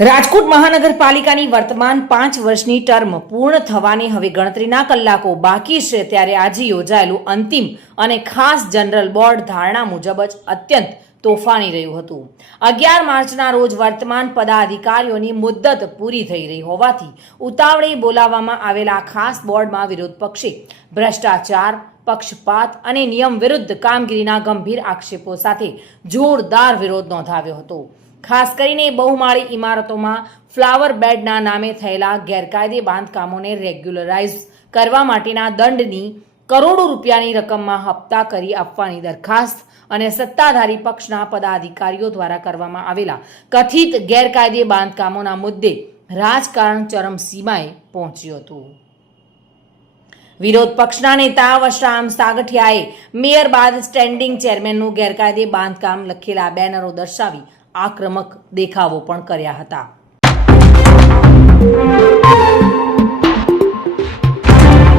રાજકોટ મહાનગરપાલિકાની વર્તમાન 5 વર્ષની ટર્મ પૂર્ણ થવાની હવે ગણતરીના કલાકો બાકી છે, ત્યારે આજે યોજાયેલું અંતિમ અને ખાસ જનરલ બોર્ડ ધારણા મુજબ જ અત્યંત તોફાની રહ્યું હતું। 11 માર્ચના રોજ વર્તમાન પદાધિકારીઓની મુદ્દત પૂરી થઈ રહી હોવાથી ઉતાવળે બોલાવવામાં આવેલા ખાસ બોર્ડમાં વિરોધ પક્ષે ભ્રષ્ટાચાર, પક્ષપાત અને નિયમ વિરુદ્ધ કામગીરીના ગંભીર આક્ષેપો સાથે જોરદાર વિરોધ નોંધાવ્યો હતો। ખાસ કરીને બહુમાળી ઇમારતોમાં ફ્લાવર બેડના નામે થયેલા ગેરકાયદે બાંધકામોને રેગ્યુલરાઇઝ કરવા માટેના દંડની કરોડો રૂપિયાની રકમમાં હપ્તા કરી આપવાની દરખાસ્ત અને સત્તાધારી પક્ષના પદાધિકારીઓ દ્વારા કરવામાં આવેલા કથિત ગેરકાયદે બાંધકામોના મુદ્દે રાજકારણ ચરમસીમાએ પહોંચ્યું હતું। વિરોધ પક્ષના નેતા વશરામ સાગઠિયાએ મેયર બાદ સ્ટેન્ડિંગ ચેરમેનનું ગેરકાયદે બાંધકામ લખેલા બેનરો દર્શાવી આક્રમક દેખાવો પણ કર્યા હતા।